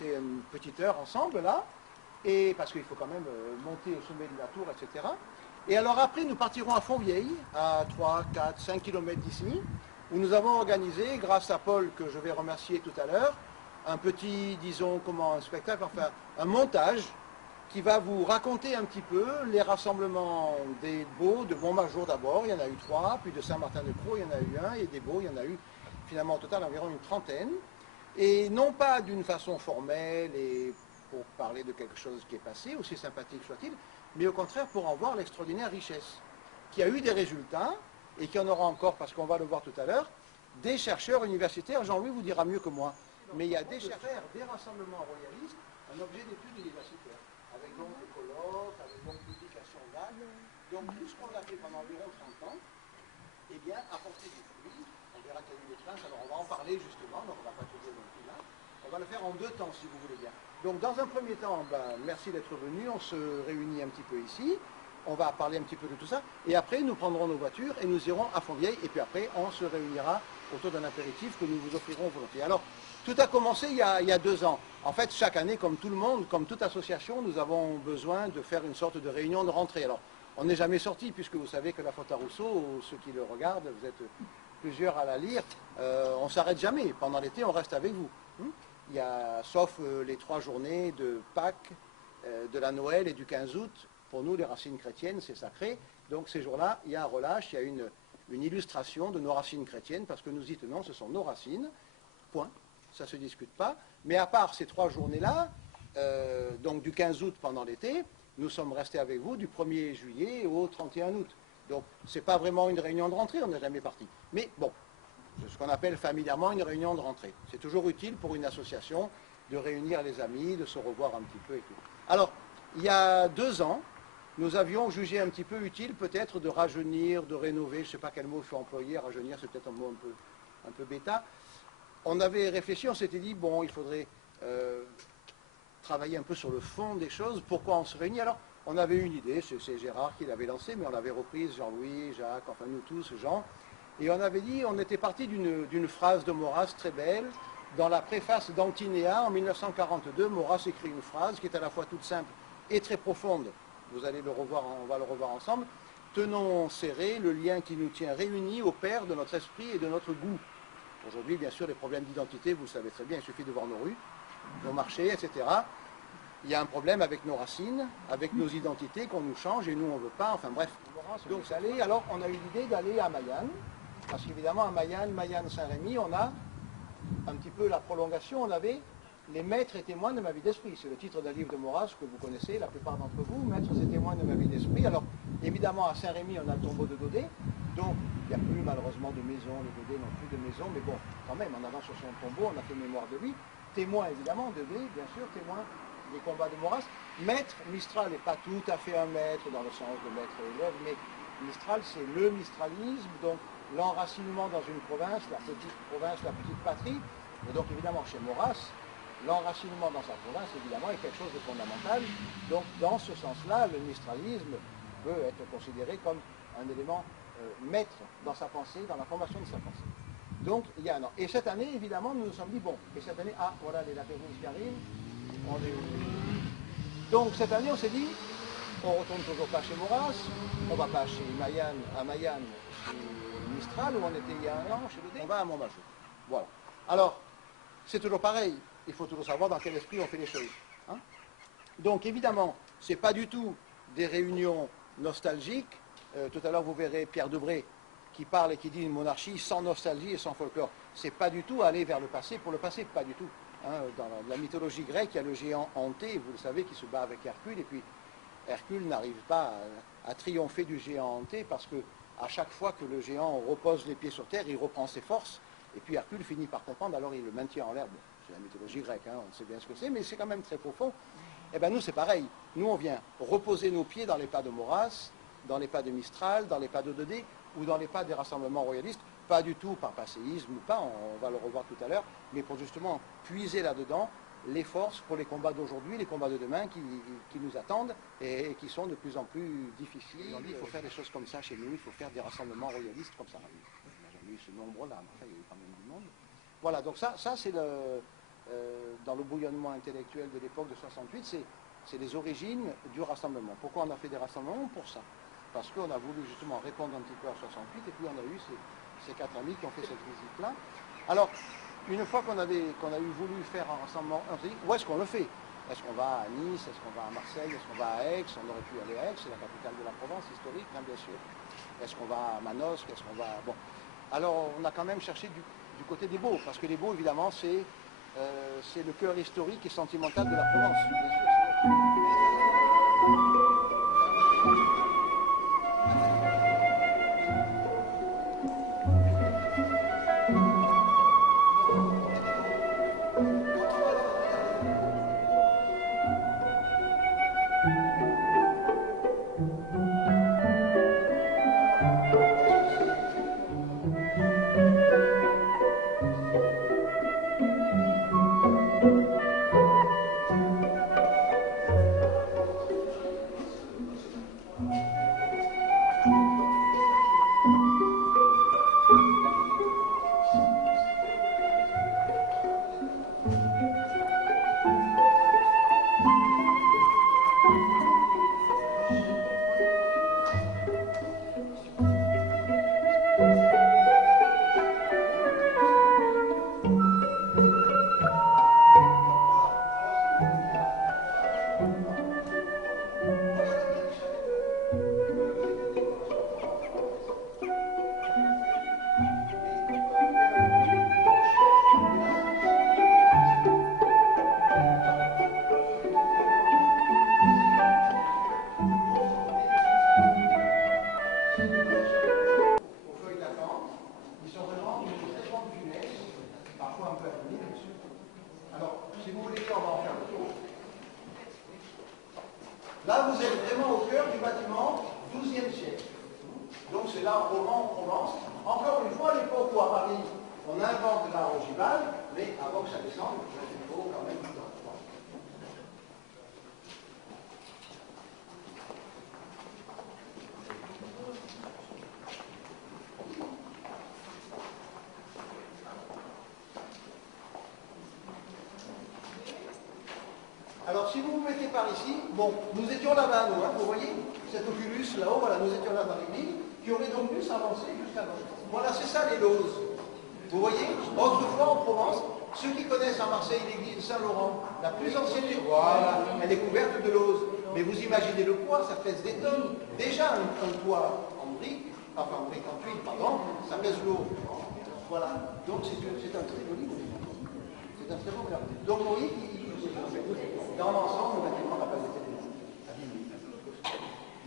rester une petite heure ensemble là, et parce qu'il faut quand même monter au sommet de la tour, etc. Et alors après, nous partirons à Fontvieille, à 3, 4, 5 km d'ici, où nous avons organisé, grâce à Paul, que je vais remercier tout à l'heure, un petit, disons, comment, un spectacle, enfin, un montage, qui va vous raconter un petit peu les rassemblements des Baux, de Montmajour d'abord, il y en a eu 3, puis de Saint-Martin-de-Croix, il y en a eu 1, et des Baux, il y en a eu finalement au total environ une trentaine. Et non pas d'une façon formelle et pour parler de quelque chose qui est passé, aussi sympathique soit-il, mais au contraire pour en voir l'extraordinaire richesse, qui a eu des résultats, et qui en aura encore, parce qu'on va le voir tout à l'heure, des chercheurs universitaires, Jean-Louis vous dira mieux que moi, mais il y a des chercheurs, des rassemblements royalistes, un objet d'étude universitaire, avec donc des colloques, avec donc publication d'actes, donc tout ce qu'on a fait pendant environ 30 ans, eh bien, apporter des fruits. On verra qu'il y a eu des traces, alors on va en parler justement, donc on ne va pas tout dire non plus là. On va le faire en 2 temps, si vous voulez bien. Donc, dans un premier temps, ben, merci d'être venu, on se réunit un petit peu ici, on va parler un petit peu de tout ça, et après, nous prendrons nos voitures et nous irons à Fontvieille, et puis après, on se réunira autour d'un apéritif que nous vous offrirons volontiers. Alors, tout a commencé il y a 2 ans. En fait, chaque année, comme tout le monde, comme toute association, nous avons besoin de faire une sorte de réunion de rentrée. Alors, on n'est jamais sorti, puisque vous savez que la faute à Rousseau, ceux qui le regardent, vous êtes plusieurs à la lire, on ne s'arrête jamais. Pendant l'été, on reste avec vous. Il y a, sauf les 3 journées de Pâques, de la Noël et du 15 août, pour nous, les racines chrétiennes, c'est sacré. Donc ces jours-là, il y a un relâche, il y a une illustration de nos racines chrétiennes, parce que nous y tenons, ce sont nos racines, point, ça ne se discute pas. Mais à part ces 3 journées-là, donc du 15 août pendant l'été, nous sommes restés avec vous du 1er juillet au 31 août. Donc, ce n'est pas vraiment une réunion de rentrée, on n'est jamais parti. Mais bon, c'est ce qu'on appelle familièrement une réunion de rentrée. C'est toujours utile pour une association de réunir les amis, de se revoir un petit peu et tout. Alors, il y a 2 ans, nous avions jugé un petit peu utile peut-être de rajeunir, de rénover, je ne sais pas quel mot il faut employer, rajeunir c'est peut-être un mot un peu bêta. On avait réfléchi, on s'était dit, bon, il faudrait travailler un peu sur le fond des choses, pourquoi on se réunit. Alors, on avait une idée, c'est Gérard qui l'avait lancée, mais on l'avait reprise, Jean-Louis, Jacques, enfin nous tous, Jean, et on avait dit, on était parti d'une phrase de Maurras très belle. Dans la préface d'Antinéa, en 1942, Maurras écrit une phrase qui est à la fois toute simple et très profonde. Vous allez le revoir, on va le revoir ensemble. Tenons serré le lien qui nous tient réunis au pair de notre esprit et de notre goût. Aujourd'hui, bien sûr, les problèmes d'identité, vous le savez très bien, il suffit de voir nos rues, nos marchés, etc. Il y a un problème avec nos racines, avec nos identités qu'on nous change et nous on ne veut pas, enfin bref. Donc alors on a eu l'idée d'aller à Mayenne, parce qu'évidemment à Mayenne-Saint-Rémy, on a un petit peu la prolongation, on avait les maîtres et témoins de ma vie d'esprit. C'est le titre d'un livre de Maurras que vous connaissez, la plupart d'entre vous, maîtres et témoins de ma vie d'esprit. Alors évidemment à Saint-Rémy, on a le tombeau de Daudet, donc il n'y a plus malheureusement de maison, les Daudet n'ont plus de maison, mais bon, quand même, en allant sur son tombeau, on a fait mémoire de lui. Témoin évidemment, Daudet, bien sûr, témoin des combats de Maurras. Maître, Mistral n'est pas tout à fait un maître dans le sens de maître et élève, mais Mistral c'est le mistralisme, donc l'enracinement dans une province, la petite patrie. Et donc évidemment chez Maurras, l'enracinement dans sa province évidemment est quelque chose de fondamental. Donc dans ce sens-là, le mistralisme peut être considéré comme un élément maître dans sa pensée, dans la formation de sa pensée. Donc il y a un an. Et cette année, évidemment, nous nous sommes dit, bon, et cette année, ah voilà les lapérousses qui arrivent. Donc cette année, on s'est dit, on retourne toujours pas chez Maurras, on va pas chez à Mayenne, chez Mistral, où on était il y a un an, chez le D. On va à Montmajour. Voilà. Alors, c'est toujours pareil, il faut toujours savoir dans quel esprit on fait les choses. Hein. Donc évidemment, ce n'est pas du tout des réunions nostalgiques. Tout à l'heure, vous verrez Pierre Debré qui parle et qui dit une monarchie sans nostalgie et sans folklore. Ce n'est pas du tout aller vers le passé pour le passé, pas du tout. Hein, dans la mythologie grecque, il y a le géant Anté, vous le savez, qui se bat avec Hercule, et puis Hercule n'arrive pas à triompher du géant Anté, parce que à chaque fois que le géant repose les pieds sur terre, il reprend ses forces, et puis Hercule finit par comprendre, alors il le maintient en l'air. Bon, c'est la mythologie grecque, hein, on sait bien ce que c'est, mais c'est quand même très profond. Et bien nous, c'est pareil. Nous, on vient reposer nos pieds dans les pas de Maurras, dans les pas de Mistral, dans les pas de Daudet, ou dans les pas des rassemblements royalistes, pas du tout par passéisme ou pas, on va le revoir tout à l'heure, mais pour justement puiser là-dedans les forces pour les combats d'aujourd'hui, les combats de demain qui nous attendent et qui sont de plus en plus difficiles. Il faut faire des choses comme ça chez nous, il faut faire des rassemblements royalistes comme ça. On n'a jamais eu ce nombre-là, mais enfin, il y a eu quand même du monde. Voilà, donc ça c'est dans le bouillonnement intellectuel de l'époque de 68, c'est les origines du rassemblement. Pourquoi on a fait des rassemblements? Pour ça. Parce qu'on a voulu justement répondre un petit peu à 68, et puis on a eu ces 4 amis qui ont fait cette visite-là. Alors, une fois qu'on a voulu faire un rassemblement, on s'est dit, où est-ce qu'on le fait? Est-ce qu'on va à Nice? Est-ce qu'on va à Marseille? Est-ce qu'on va à Aix? On aurait pu aller à Aix, c'est la capitale de la Provence historique, hein, bien sûr. Est-ce qu'on va à Manosque? Est-ce qu'on va... Bon. Alors, on a quand même cherché du côté des Baux, parce que les Baux, évidemment, c'est le cœur historique et sentimental de la Provence. Bien sûr, là, vous êtes vraiment au cœur du bâtiment 12e siècle. Donc c'est là en Provence. Encore une fois, à l'époque où à Paris, on invente l'art ogival, mais avant que ça descende, il faut quand même du temps. Alors si vous vous mettez par ici, bon, nous étions là-bas, nous, hein, vous voyez, cet oculus là-haut, voilà, nous étions là dans l'église, qui aurait donc pu s'avancer jusqu'à là. Voilà, c'est ça les lauses. Vous voyez, autrefois en Provence, ceux qui connaissent à Marseille l'église Saint-Laurent, la plus ancienne, voilà, elle est couverte de lauses. Mais vous imaginez le poids, ça pèse des tonnes. Déjà un toit en brique, enfin en brique en tuile, pardon, ça pèse lourd. Voilà, donc c'est un très joli monument. C'est un très beau monument. Donc vous voyez, dans l'ensemble, le bâtiment n'a pas été abîmé.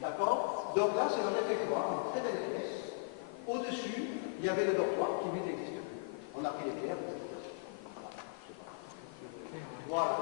D'accord? Donc là, c'est un réfectoire, une très belle pièce. Au-dessus, il y avait le dortoir qui lui n'existe plus. On a pris les pierres. Voilà.